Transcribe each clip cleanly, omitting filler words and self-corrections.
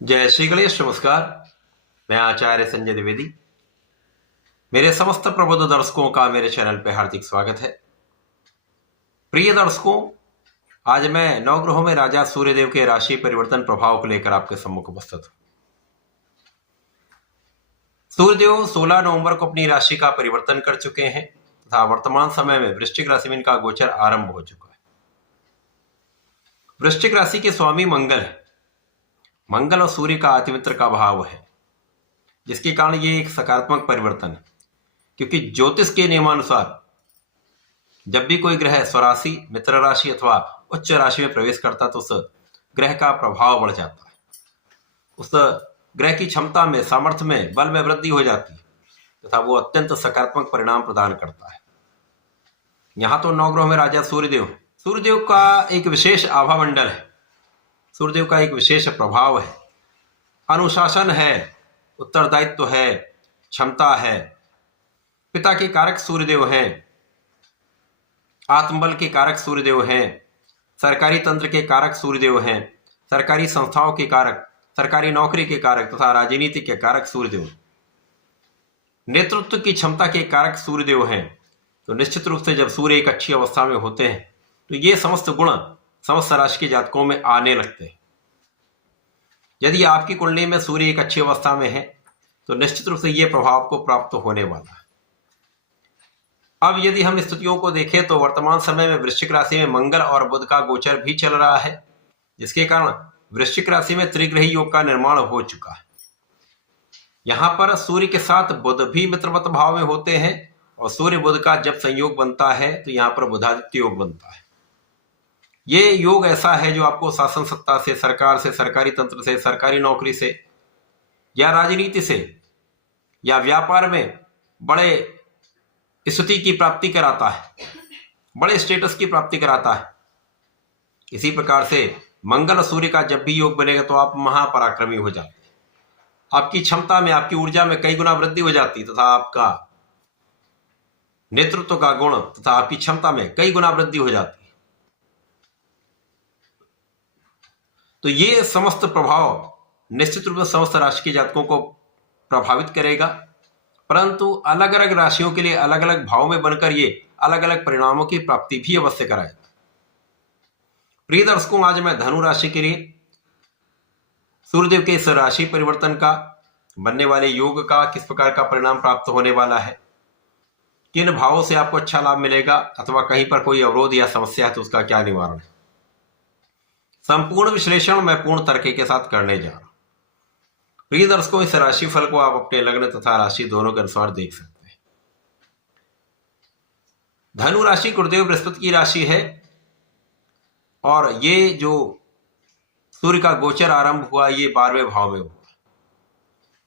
जय श्री गणेश। नमस्कार। मैं आचार्य संजय द्विवेदी। मेरे समस्त प्रबुद्ध दर्शकों का मेरे चैनल पर हार्दिक स्वागत है। प्रिय दर्शकों, आज मैं नवग्रहों में राजा सूर्यदेव के राशि परिवर्तन प्रभाव को लेकर आपके सम्मुख उपस्थित हूं। सूर्यदेव 16 नवंबर को अपनी राशि का परिवर्तन कर चुके हैं तथा वर्तमान समय में वृश्चिक राशि में इनका गोचर आरंभ हो चुका है। वृश्चिक राशि के स्वामी मंगल है। मंगल और सूर्य का अतिमित्र का भाव है, जिसके कारण ये एक सकारात्मक परिवर्तन है। क्योंकि ज्योतिष के नियमानुसार जब भी कोई ग्रह स्वराशि, मित्र राशि अथवा उच्च राशि में प्रवेश करता है तो उस ग्रह का प्रभाव बढ़ जाता है। उस ग्रह की क्षमता में, सामर्थ्य में, बल में वृद्धि हो जाती है तथा वो अत्यंत सकारात्मक परिणाम प्रदान करता है। यहाँ तो नवग्रह में राजा सूर्यदेव है। सूर्यदेव का एक विशेष आभा मंडल है। सूर्यदेव का एक विशेष प्रभाव है, अनुशासन है, उत्तरदायित्व है, क्षमता है। पिता के कारक सूर्यदेव हैं, आत्मबल के कारक सूर्यदेव हैं, सरकारी तंत्र के कारक सूर्यदेव हैं, सरकारी संस्थाओं के कारक, सरकारी नौकरी के कारक तथा राजनीति के कारक सूर्यदेव, नेतृत्व की क्षमता के कारक सूर्यदेव हैं। तो निश्चित रूप से जब सूर्य एक अच्छी अवस्था में होते हैं तो ये समस्त गुण समस्त राशि के जातकों में आने लगते हैं। यदि आपकी कुंडली में सूर्य एक अच्छी अवस्था में है तो निश्चित रूप से ये प्रभाव को प्राप्त होने वाला है। अब यदि हम स्थितियों को देखें तो वर्तमान समय में वृश्चिक राशि में मंगल और बुध का गोचर भी चल रहा है, जिसके कारण वृश्चिक राशि में त्रिग्रही योग का निर्माण हो चुका है। यहां पर सूर्य के साथ बुध भी मित्रवत भाव में होते हैं और सूर्य बुध का जब संयोग बनता है तो यहां पर बुधादित्य योग बनता है। ये योग ऐसा है जो आपको शासन सत्ता से, सरकार से, सरकारी तंत्र से, सरकारी नौकरी से या राजनीति से या व्यापार में बड़े स्थिति की प्राप्ति कराता है, बड़े स्टेटस की प्राप्ति कराता है। इसी प्रकार से मंगल और सूर्य का जब भी योग बनेगा तो आप महापराक्रमी हो जाते हैं। आपकी क्षमता में, आपकी ऊर्जा में कई गुना वृद्धि हो जाती तथा आपका नेतृत्व का गुण तथा आपकी क्षमता में कई गुना वृद्धि हो जाती है। तो ये समस्त प्रभाव निश्चित रूप से समस्त राशि के जातकों को प्रभावित करेगा, परंतु अलग अलग राशियों के लिए अलग अलग भाव में बनकर ये अलग अलग परिणामों की प्राप्ति भी अवश्य कराएगा। प्रिय दर्शकों, आज मैं धनु राशि के लिए सूर्यदेव के इस राशि परिवर्तन का, बनने वाले योग का किस प्रकार का परिणाम प्राप्त होने वाला है, किन भावों से आपको अच्छा लाभ मिलेगा अथवा कहीं पर कोई अवरोध या समस्या है तो उसका क्या निवारण है, संपूर्ण विश्लेषण मैं पूर्ण तर्क के साथ करने जा रहा हूं। प्रिय दर्शकों, इस राशि फल को आप अपने लग्न तथा राशि दोनों के अनुसार देख सकते हैं। धनु राशि गुरुदेव बृहस्पति की राशि है और ये जो सूर्य का गोचर आरंभ हुआ ये 12वें भाव में हुआ।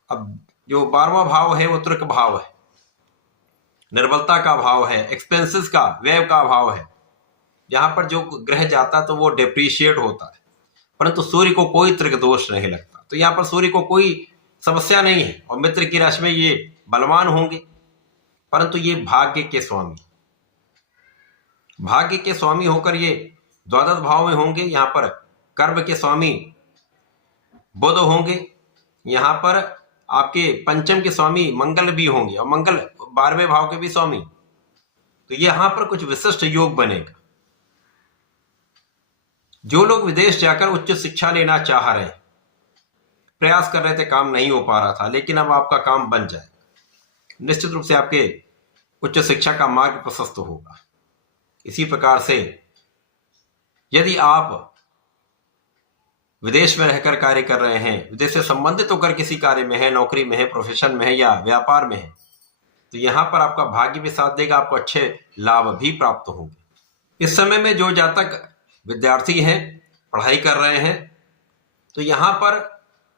अब जो 12वां भाव है वो तुर्क भाव है, निर्बलता का भाव है, एक्सपेंसेस का, व्यय का भाव है। यहां पर जो ग्रह जाता तो वो डिप्रीशिएट होता है, परंतु सूर्य को कोई त्रिक दोष नहीं लगता। तो यहाँ पर सूर्य को कोई समस्या नहीं है और मित्र की राशि में ये बलवान होंगे, परंतु ये भाग्य के स्वामी, भाग्य के स्वामी होकर ये द्वादश भाव में होंगे। यहाँ पर कर्म के स्वामी बुध होंगे, यहाँ पर आपके पंचम के स्वामी मंगल भी होंगे और मंगल 12वें भाव के भी स्वामी। तो यहाँ पर कुछ विशिष्ट योग बनेगा। जो लोग विदेश जाकर उच्च शिक्षा लेना चाह रहे हैं, प्रयास कर रहे थे, काम नहीं हो पा रहा था, लेकिन अब आपका काम बन जाए, निश्चित रूप से आपके उच्च शिक्षा का मार्ग प्रशस्त होगा। इसी प्रकार से यदि आप विदेश में रहकर कार्य कर रहे हैं, विदेश से संबंधित होकर किसी कार्य में है, नौकरी में है, प्रोफेशन में है या व्यापार में है, तो यहां पर आपका भाग्य भी साथ देगा, आपको अच्छे लाभ भी प्राप्त होंगे। इस समय में जो जातक विद्यार्थी हैं, पढ़ाई कर रहे हैं, तो यहां पर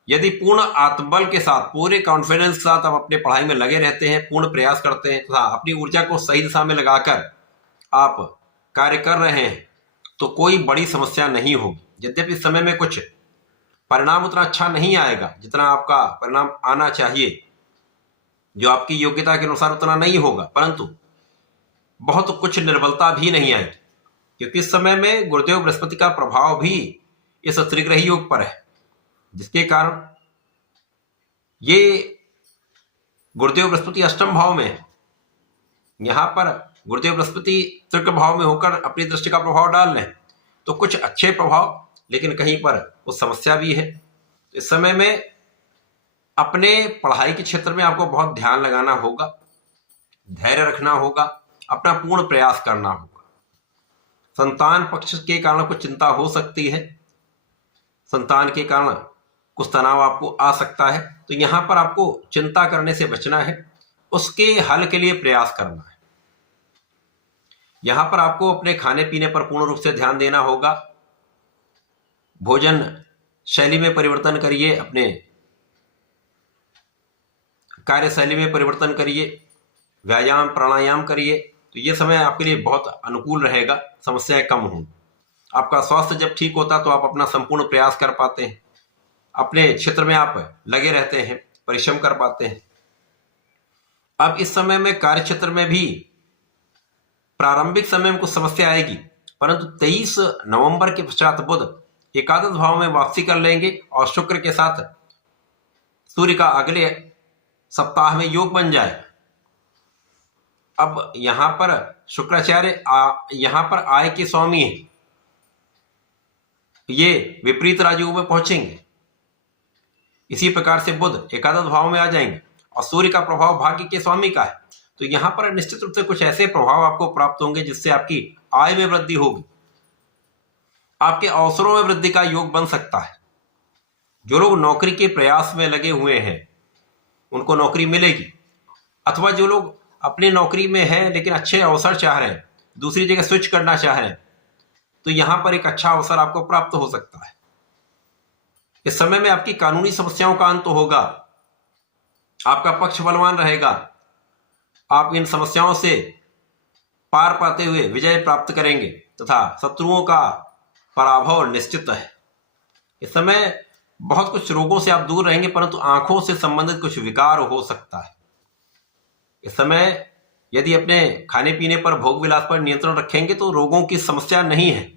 यदि पूर्ण आत्मबल के साथ, पूरे कॉन्फिडेंस के साथ आप अपने पढ़ाई में लगे रहते हैं, पूर्ण प्रयास करते हैं तथा अपनी ऊर्जा को सही दिशा में लगाकर आप कार्य कर रहे हैं तो कोई बड़ी समस्या नहीं होगी। यद्यपि इस समय में कुछ परिणाम उतना अच्छा नहीं आएगा जितना आपका परिणाम आना चाहिए, जो आपकी योग्यता के अनुसार उतना नहीं होगा, परंतु बहुत कुछ निर्बलता भी नहीं आएगी, क्योंकि इस समय में गुरुदेव बृहस्पति का प्रभाव भी इस त्रिग्रही योग पर है। जिसके कारण ये गुरुदेव बृहस्पति अष्टम भाव में है। यहां पर गुरुदेव बृहस्पति तृक भाव में होकर अपनी दृष्टि का प्रभाव डाल रहे हैं, तो कुछ अच्छे प्रभाव, लेकिन कहीं पर कुछ समस्या भी है। इस समय में अपने पढ़ाई के क्षेत्र में आपको बहुत ध्यान लगाना होगा, धैर्य रखना होगा, अपना पूर्ण प्रयास करना होगा। संतान पक्ष के कारण कुछ चिंता हो सकती है, संतान के कारण कुछ तनाव आपको आ सकता है, तो यहां पर आपको चिंता करने से बचना है, उसके हल के लिए प्रयास करना है। यहां पर आपको अपने खाने पीने पर पूर्ण रूप से ध्यान देना होगा। भोजन शैली में परिवर्तन करिए, अपने कार्यशैली में परिवर्तन करिए, व्यायाम प्राणायाम करिए, तो ये समय आपके लिए बहुत अनुकूल रहेगा, समस्याएं कम हों। आपका स्वास्थ्य जब ठीक होता तो आप अपना संपूर्ण प्रयास कर पाते हैं, अपने क्षेत्र में आप लगे रहते हैं, परिश्रम कर पाते हैं। अब इस समय में कार्य क्षेत्र में भी प्रारंभिक समय में कुछ समस्या आएगी, परंतु 23 नवंबर के पश्चात बुध एकादश भाव में वापसी कर लेंगे और शुक्र के साथ सूर्य का अगले सप्ताह में योग बन जाए। अब यहां पर शुक्राचार्य यहां पर आय के स्वामी है, ये विपरीत राजयोग में पहुंचेंगे। इसी प्रकार से बुध एकादश भाव में आ जाएंगे और सूर्य का प्रभाव भाग्य के स्वामी का है, तो यहां पर निश्चित रूप से कुछ ऐसे प्रभाव आपको प्राप्त होंगे जिससे आपकी आय में वृद्धि होगी, आपके अवसरों में वृद्धि का योग बन सकता है। जो लोग नौकरी के प्रयास में लगे हुए हैं उनको नौकरी मिलेगी, अथवा जो लोग अपनी नौकरी में हैं लेकिन अच्छे अवसर चाह रहे हैं, दूसरी जगह स्विच करना चाह रहे हैं, तो यहां पर एक अच्छा अवसर आपको प्राप्त हो सकता है। इस समय में आपकी कानूनी समस्याओं का अंत होगा, आपका पक्ष बलवान रहेगा, आप इन समस्याओं से पार पाते हुए विजय प्राप्त करेंगे तथा शत्रुओं का पराभव निश्चित है। इस समय बहुत कुछ रोगों से आप दूर रहेंगे, परंतु आंखों से संबंधित कुछ विकार हो सकता है। इस समय यदि अपने खाने पीने पर, भोग विलास पर नियंत्रण रखेंगे तो रोगों की समस्या नहीं है।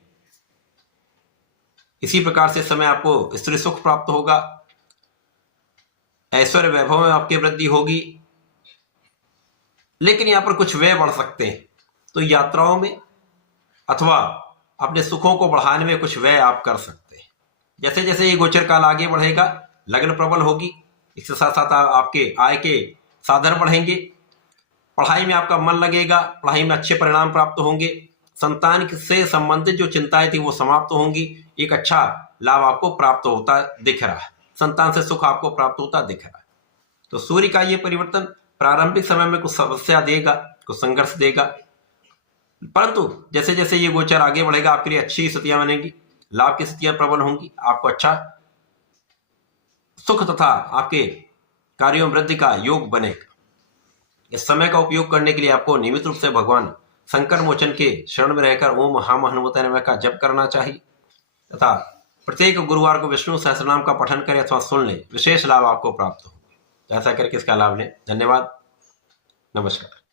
इसी प्रकार से इस समय आपको स्त्री सुख प्राप्त होगा, ऐश्वर्य वैभव में आपकी वृद्धि होगी, लेकिन यहां पर कुछ व्यय बढ़ सकते हैं, तो यात्राओं में अथवा अपने सुखों को बढ़ाने में कुछ व्यय आप कर सकते हैं। जैसे जैसे ये गोचर काल आगे बढ़ेगा, लगन प्रबल होगी, इसके साथ साथ आपके आय के साधन बढ़ेंगे, पढ़ाई में आपका मन लगेगा, पढ़ाई में अच्छे परिणाम प्राप्त होंगे, संतान से संबंधित जो चिंताएं थी वो समाप्त होंगी, एक अच्छा लाभ आपको प्राप्त होता दिख रहा है, संतान से सुख आपको प्राप्त होता दिख रहा है। तो सूर्य का ये परिवर्तन प्रारंभिक समय में कुछ समस्या देगा, कुछ संघर्ष देगा, परंतु जैसे जैसे ये गोचर आगे बढ़ेगा आपके लिए अच्छी स्थितियां बनेंगी, लाभ की स्थितियां प्रबल होंगी, आपको अच्छा सुख तथा आपके कार्यों में वृद्धि का योग बनेगा। इस समय का उपयोग करने के लिए आपको नियमित रूप से भगवान संकट मोचन के शरण में रहकर ओम हम हनुमते नमः का जप करना चाहिए तथा प्रत्येक गुरुवार को विष्णु सहस्रनाम का पठन करें अथवा सुन लें, विशेष लाभ आपको प्राप्त हो। ऐसा करके इसका लाभ लें। धन्यवाद, नमस्कार।